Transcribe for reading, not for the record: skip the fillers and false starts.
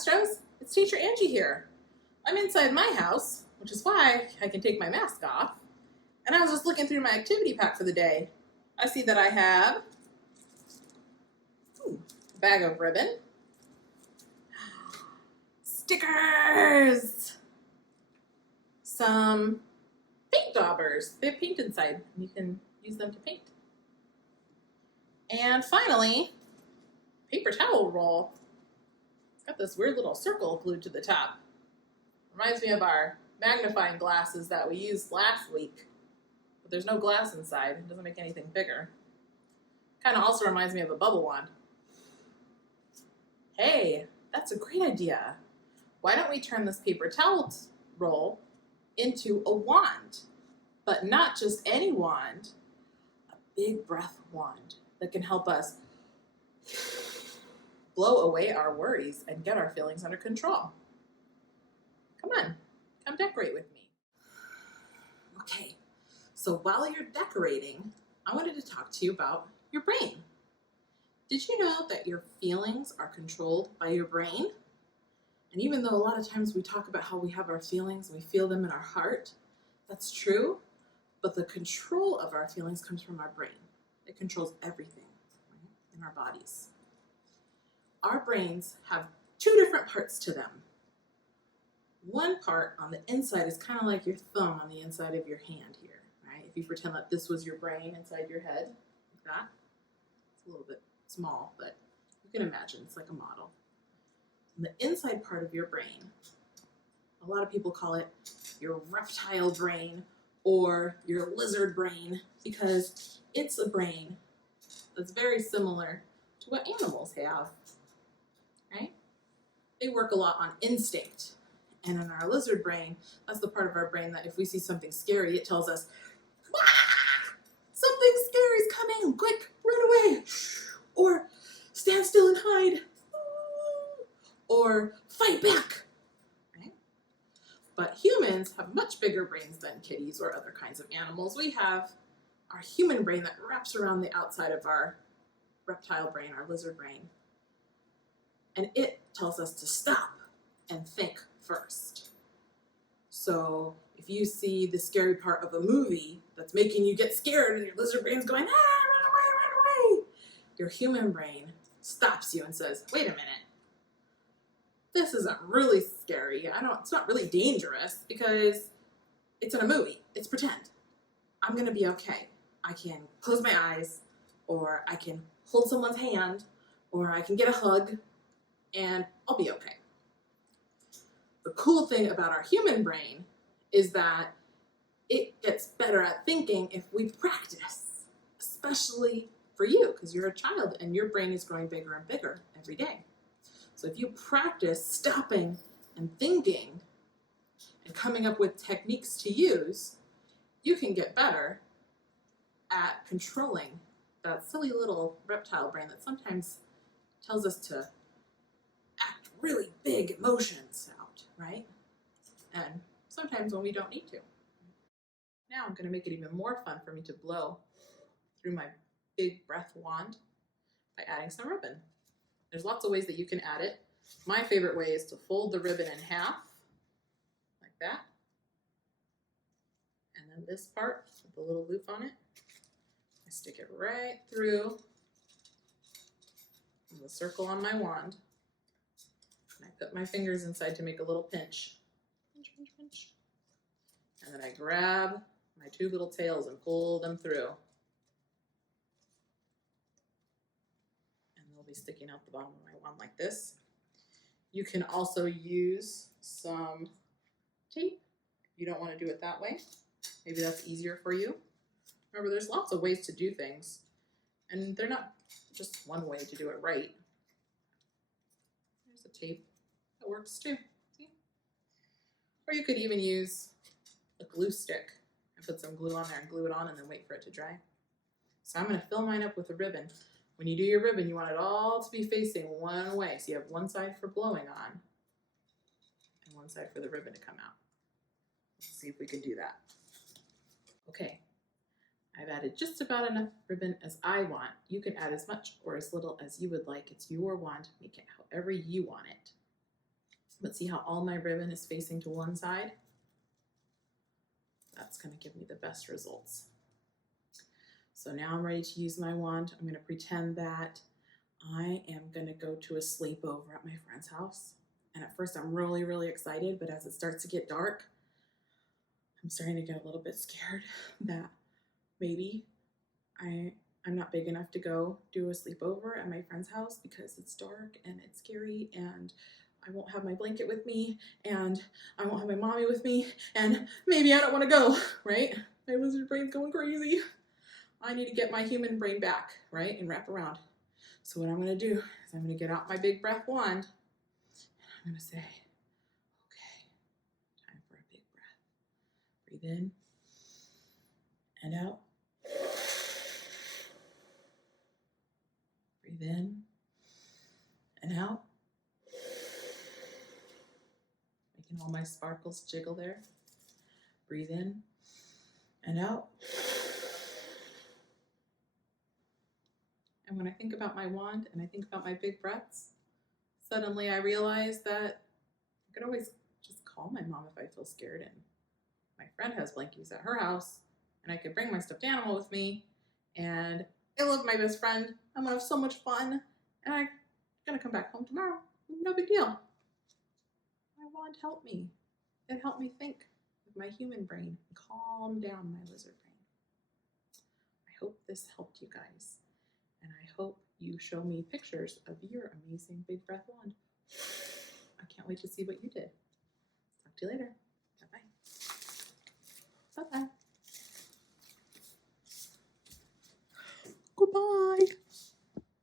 Astros, it's Teacher Angie here. I'm inside my house, which is why I can take my mask off, and I was just looking through my activity pack for the day. I see that I have a bag of ribbon, stickers, some paint daubers. They have paint inside, and you can use them to paint. And finally, paper towel roll. It's got this weird little circle glued to the top. Reminds me of our magnifying glasses that we used last week. But there's no glass inside. It doesn't make anything bigger. Kind of also reminds me of a bubble wand. Hey, that's a great idea. Why don't we turn this paper towel roll into a wand? But not just any wand, a big breath wand that can help us blow away our worries and get our feelings under control. Come on, come decorate with me. Okay, so while you're decorating, I wanted to talk to you about your brain. Did you know that your feelings are controlled by your brain? And even though a lot of times we talk about how we have our feelings and we feel them in our heart, that's true, but the control of our feelings comes from our brain. It controls everything, right, in our bodies. Our brains have two different parts to them. One part on the inside is kind of like your thumb on the inside of your hand here, right? If you pretend that this was your brain inside your head, like that. It's a little bit small, but you can imagine it's like a model. And the inside part of your brain, a lot of people call it your reptile brain or your lizard brain because it's a brain that's very similar to what animals have, right? They work a lot on instinct. And in our lizard brain, that's the part of our brain that if we see something scary, it tells us, ah, something scary is coming, quick, run away. Or stand still and hide. Or fight back. Right? But humans have much bigger brains than kitties or other kinds of animals. We have our human brain that wraps around the outside of our reptile brain, our lizard brain. And it tells us to stop and think first. So if you see the scary part of a movie that's making you get scared and your lizard brain's going, run away, your human brain stops you and says, wait a minute, this isn't really scary. It's not really dangerous because it's in a movie. It's pretend. I'm gonna be okay. I can close my eyes, or I can hold someone's hand, or I can get a hug, and I'll be okay. The cool thing about our human brain is that it gets better at thinking if we practice, especially for you, because you're a child and your brain is growing bigger and bigger every day. So if you practice stopping and thinking and coming up with techniques to use, you can get better at controlling that silly little reptile brain that sometimes tells us to act really big emotions out, right? And sometimes when we don't need to. Now I'm going to make it even more fun for me to blow through my big breath wand by adding some ribbon. There's lots of ways that you can add it. My favorite way is to fold the ribbon in half, like that. And then this part with the little loop on it, I stick it right through the circle on my wand. And I put my fingers inside to make a little pinch. Pinch, pinch, pinch. And then I grab my two little tails and pull them through. And they'll be sticking out the bottom of my wand like this. You can also use some tape if you don't want to do it that way. Maybe that's easier for you. Remember, there's lots of ways to do things, and they're not just one way to do it right. There's a tape that works too. See? Or you could even use a glue stick and put some glue on there and glue it on and then wait for it to dry. So I'm going to fill mine up with a ribbon. When you do your ribbon, you want it all to be facing one way. So you have one side for blowing on and one side for the ribbon to come out. Let's see if we can do that. Okay, I've added just about enough ribbon as I want. You can add as much or as little as you would like. It's your wand. Make it however you want it. But see how all my ribbon is facing to one side? That's going to give me the best results. So now I'm ready to use my wand. I'm going to pretend that I am going to go to a sleepover at my friend's house. And at first I'm really, really excited, but as it starts to get dark, I'm starting to get a little bit scared that maybe I'm not big enough to go do a sleepover at my friend's house because it's dark and it's scary and I won't have my blanket with me and I won't have my mommy with me and maybe I don't want to go, right? My lizard brain's going crazy. I need to get my human brain back, right? And wrap around. So what I'm going to do is I'm going to get out my big breath wand. I'm going to say, okay, time for a big breath. Breathe in and out. Breathe in and out. Making all my sparkles jiggle there. Breathe in and out. And when I think about my wand and I think about my big breaths, suddenly I realize that I could always just call my mom if I feel scared, and my friend has blankies at her house, and I could bring my stuffed animal with me, and I love my best friend. I'm gonna have so much fun, and I'm gonna come back home tomorrow. No big deal. My wand helped me. It helped me think with my human brain, calm down my lizard brain. I hope this helped you guys, and I hope you show me pictures of your amazing big breath wand. I can't wait to see what you did. Talk to you later. Bye-bye. Bye-bye. Goodbye.